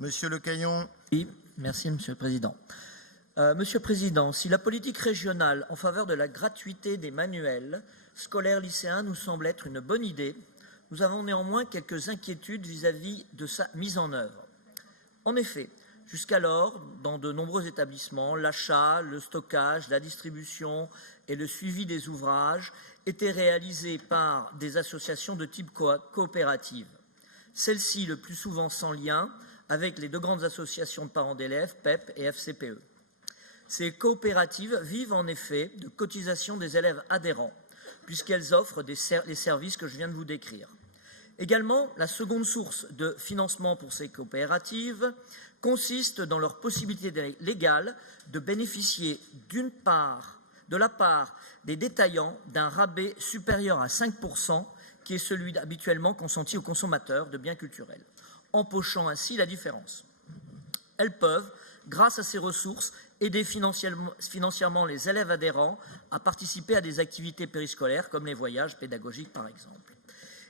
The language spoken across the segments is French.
Monsieur Lecaillon. Oui, merci Monsieur le Président. Monsieur le Président, si la politique régionale en faveur de la gratuité des manuels scolaires lycéens nous semble être une bonne idée, nous avons néanmoins quelques inquiétudes vis-à-vis de sa mise en œuvre. En effet, jusqu'alors, dans de nombreux établissements, l'achat, le stockage, la distribution et le suivi des ouvrages étaient réalisés par des associations de type coopérative. Celles-ci, le plus souvent sans lien avec les deux grandes associations de parents d'élèves, PEP et FCPE. Ces coopératives vivent en effet de cotisations des élèves adhérents, puisqu'elles offrent les services que je viens de vous décrire. Également, la seconde source de financement pour ces coopératives consiste dans leur possibilité légale de bénéficier de la part des détaillants d'un rabais supérieur à 5%, qui est celui habituellement consenti aux consommateurs de biens culturels, empochant ainsi la différence. Elles peuvent, grâce à ces ressources, aider financièrement les élèves adhérents à participer à des activités périscolaires comme les voyages pédagogiques par exemple,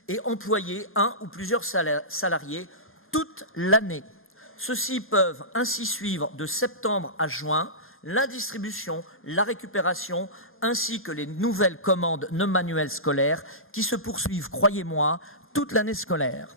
et employer un ou plusieurs salariés toute l'année. Ceux-ci peuvent ainsi suivre de septembre à juin la distribution, la récupération, ainsi que les nouvelles commandes de manuels scolaires qui se poursuivent, croyez-moi, toute l'année scolaire.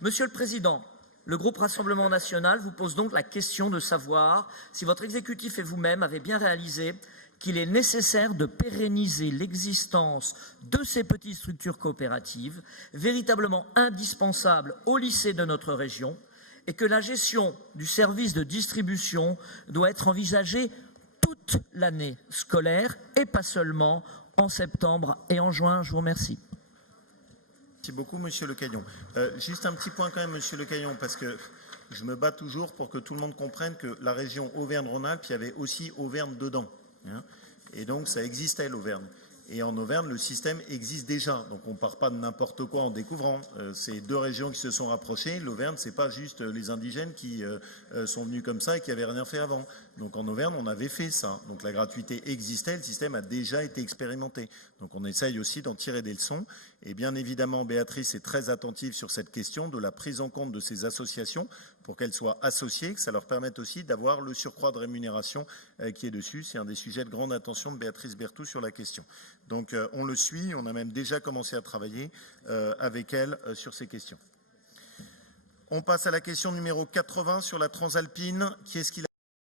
Monsieur le Président, le groupe Rassemblement national vous pose donc la question de savoir si votre exécutif et vous-même avez bien réalisé qu'il est nécessaire de pérenniser l'existence de ces petites structures coopératives, véritablement indispensables au lycée de notre région, et que la gestion du service de distribution doit être envisagée toute l'année scolaire et pas seulement en septembre et en juin. Je vous remercie. Merci beaucoup, Monsieur Lecaillon. Juste un petit point quand même, Monsieur Lecaillon, parce que je me bats toujours pour que tout le monde comprenne que la région Auvergne-Rhône-Alpes, il y avait aussi Auvergne dedans. Hein, et donc, ça existait, l'Auvergne. Et en Auvergne, le système existe déjà. Donc, on ne part pas de n'importe quoi en découvrant. C'est deux régions qui se sont rapprochées. L'Auvergne, ce n'est pas juste les indigènes qui sont venus comme ça et qui n'avaient rien fait avant. Donc, en Auvergne, on avait fait ça. Donc, la gratuité existait. Le système a déjà été expérimenté. Donc, on essaye aussi d'en tirer des leçons. Et bien évidemment, Béatrice est très attentive sur cette question de la prise en compte de ces associations pour qu'elles soient associées, que ça leur permette aussi d'avoir le surcroît de rémunération qui est dessus. C'est un des sujets de grande attention de Béatrice Berthoud sur la question. Donc on le suit, on a même déjà commencé à travailler avec elle sur ces questions. On passe à la question numéro 80 sur la Transalpine. Qui est-ce qui